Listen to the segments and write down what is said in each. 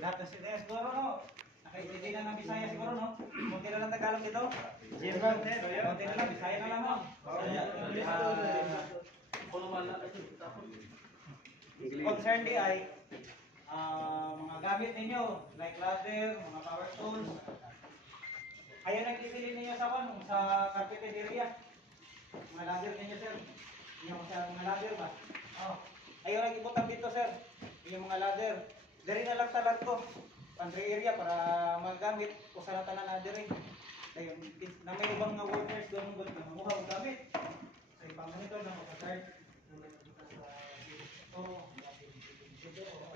Lahat na sila siguro, no? Nakaintindi na ng Bisaya siguro, no? Kunti na lang Tagalog dito. Kunti na lang, Bisaya na lang, no? Concern di ay mga gamit ninyo, like ladder, mga power tools. Ayaw nag-isili ninyo sa carpeted area. Mga ladder ninyo, sir. Yung mga ladder ba? Oh. Ayaw nag-ibutang dito, sir. Yung mga ladder. Dari na lang talag to. Pantry area para magamit. Kusa na tanan na diri. Ayun, na may ibang nga workers doon na mamuha ang gamit. So, ipang-monitor na kapag-card.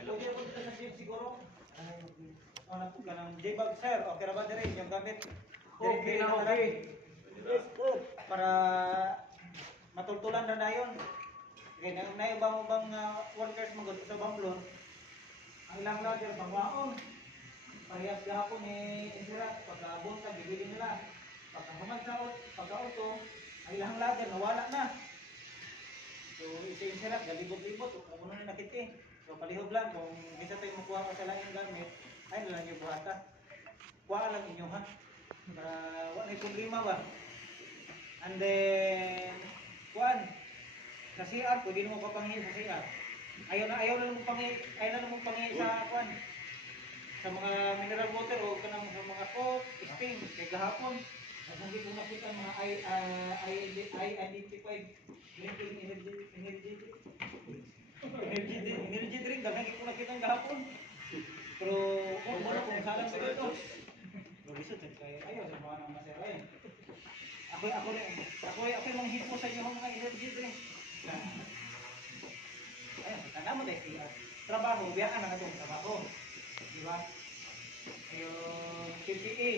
Pwede po dito sa jeep siguro. O, napod ka ng J-Bag, sir. Okay na ba diri? Yung gamit. Okay na okay. Para matultulan na yun. Okay, na ibang workers magod sa bang floor. Ang ilang ladder, pangwaon. Parehas gahapon ni Insira, pagkaabot ka, bibili nila. Pagka-auto, ang ilang ladder, nawala na. So, isa Insira, galibot-libot, kung ano na nakiti. So, palihog lang, kung isa tayo makuha ka sa langing gamit, ay nalang yung buhata. Kuha lang inyo, ha? Para wala yung problema ba? And then, kuhaan, sa CR, pwede mo papangi sa CR. Ayaw na mong pangi sa kuhaan. Sa mga mineral water o kanang sa mga pot, steam, kay gahapon. At hindi ko nakita mga I-identified drinking energy drink, dahil hindi ko nakita gahapon. Pero kung kung saan sa ito. Pero lisod, ayaw sa mga nang masaya. Ako yung manghipo sa inyo mga energy drink. Ayun, tanda mo dahil trabaho, biyakan na itong trabaho. Diba? Yung PPE,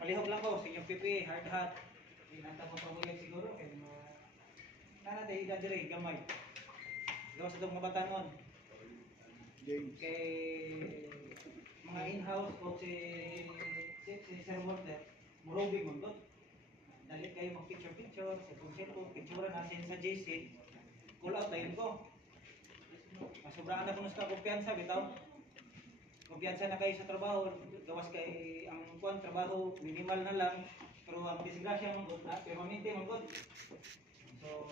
palihog lang ko sa inyong PPE, hard hat. Inanta mo pamulay siguro, kaya mga nanatay idadiri, gamay. Gawa sa itong mga batanon. Kay mga in-house o si Sir Walter, murubing mo doon. Dalit kayo mag-picture-picture, sa cellphone, picture na sa JC. Call out tayo ko. Sobraan na kung sa kumpiyansa, bitaw. Kumpiyansa na kayo sa trabaho, gawas kay ang trabaho, minimal na lang. Pero ang disgrasya mong good, permanente mong good. So,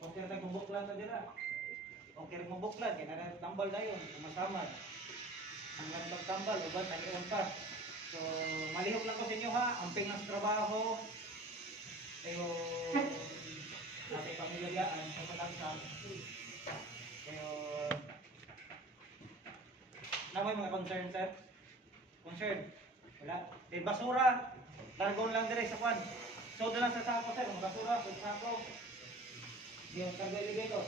okay na tagbubuklan na dira. Okay rin mabuklan, kaya na tambal na yun, masamad. Hanggang pagtambal, uban, nag-iwan pa. So, malihog lang ko sa inyo ha, amping ng trabaho. Pero, natin pamilyaan sa patangkang. Pero, na may mga concern, sir? Concern? Wala. Then basura, largon lang dire sa kwan. So, doon lang sa sako, sir. Basura, sa sako. Yung karga-iligay ko.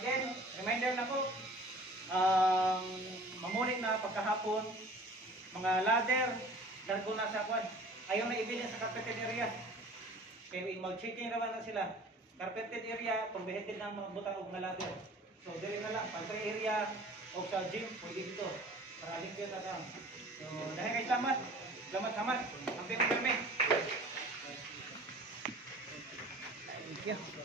Again, reminder na po, mamunik na pagkahapon, mga ladder, largo na sa kwan. Ayaw na ibili sa carpeted area. Kaya mag-checking naman na sila. Carpeted area, pagbihitin ng mga butang o mga ladder. So, dili na lang, pantry area o sa gym, pwede dito. Para limpyo na lang. So, dahil kayo salamat. Salamat. Ang pinag-gamit. Thank you.